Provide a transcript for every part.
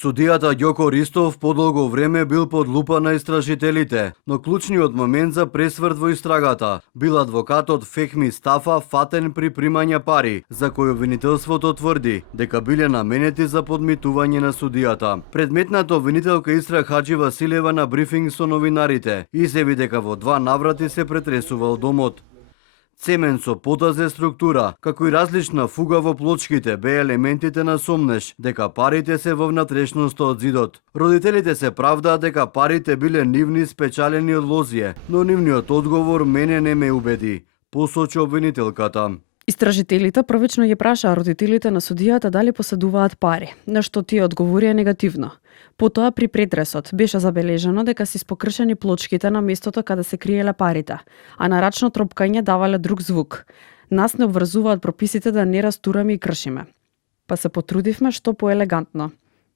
Судијата Ѓоко Ристов подолго време бил под лупа на истражителите, но клучниот момент за пресврт во истрагата бил адвокатот Фехми Стафа фатен при примање пари, за кој обвинителството тврди дека биле наменети за подмитување на судијата. Предметната обвинителка Исра Хаджи Василева на брифинг со новинарите изјави дека во 2 наврати се претресувал домот. Цемент со потазе структура, како и различна фуга во плочките беа елементите на сомнеш дека парите се во внатрешноста од зидот. Родителите се правдаат дека парите биле нивни спечалени од лозие, но нивниот одговор мене не ме убеди, посочи обвинителката. Истражителите првично ги прашаа родителите на судијата дали поседуваат пари, на што тие одговорија негативно. Потоа при претресот беше забележано дека се испокршени плочките на местото каде се криеле парите, а на рачно тропкање давале друг звук. Нас не обврзуваат прописите да не растураме и кршиме. Па се потрудивме што поелегантно.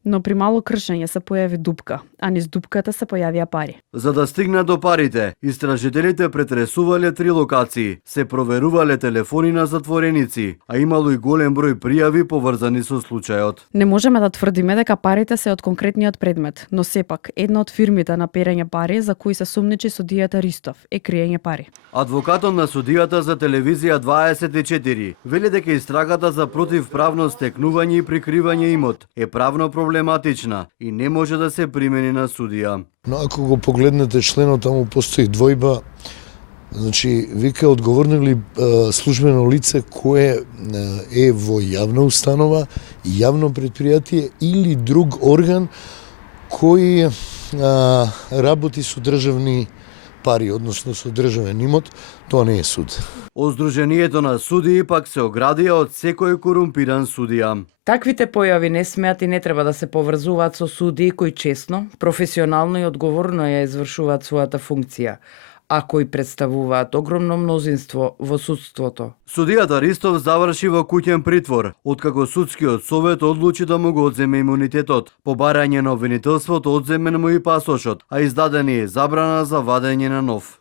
Но при мало кршење се појави дупка, а низ дупката се појавија пари. За да стигнат до парите, истражителите претресувале 3 локации, се проверувале телефони на затвореници, а имало и голем број пријави поврзани со случајот. Не можеме да тврдиме дека парите се од конкретниот предмет, но сепак една од фирмите на перење пари за кои се сумничи судијата Ристов е криење пари. Адвокатот на судијата за телевизија 24 вели дека истрагата за противправно стекнување и прикривање имот е правно проблематична и не може да се примени на судија. Но ако го погледнете членот, таму постои двојба. Значи, вика одговорно ли службено лице кое е во јавна установа, јавно предпријатие или друг орган кој работи со државни пари, односно со државен имот, тоа не е суд.Оздруженијето на судии пак се оградија од секој корумпиран судија. Таквите појави не смеат и не треба да се поврзуваат со судии кои честно, професионално и одговорно ја извршуваат својата функција, а кои представуваат огромно мнозинство во судството. Судијата Ристов заврши во куќен притвор, откако судскиот совет одлучи да му го одземе имунитетот. По барање на обвинителството одземен му и пасошот, а издадена е забрана за вадење на нов.